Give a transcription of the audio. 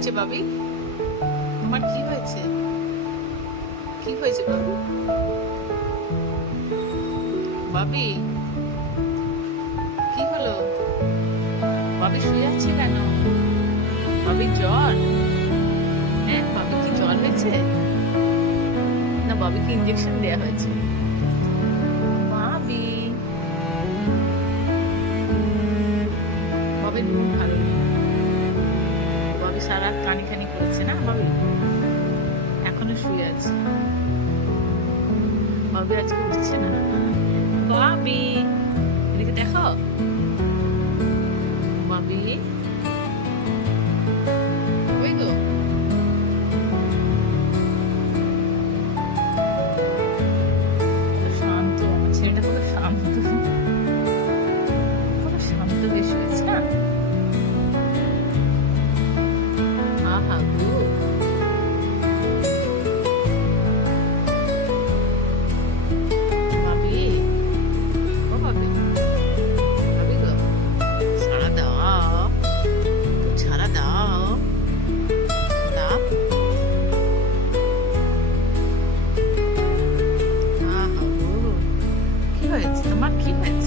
হয়েছে বাবি? তোমার কি হয়েছে? কি হয়েছে বাবু? বাবি কি হলো? বাবি শুয়ে আছে কেন? বাবির জ্বর? হ্যাঁ, বাবি কি জ্বর হয়েছে? না বাবিকে ইঞ্জেকশন দেয়া হয়েছে? বাবি, বাবির মন ভালো নেই। বাবি সারা রাত কানি কানি করেছে না বাবি? এখনো শুয়ে আছে। বাবি আজকে উঠছে না। বাবি, এদিকে দেখো। বাবি, ওই গো। শান্ত, আমার ছেলেটা কত শান্ত, কত শান্ত বেশ হয়েছে না? আহা গো, বাবি, ও বাবি, বাবি গো, সাড়া দাও, সাড়া দাও, দাও। আহা গো, কি হয়েছে তোমার? কি হয়েছে?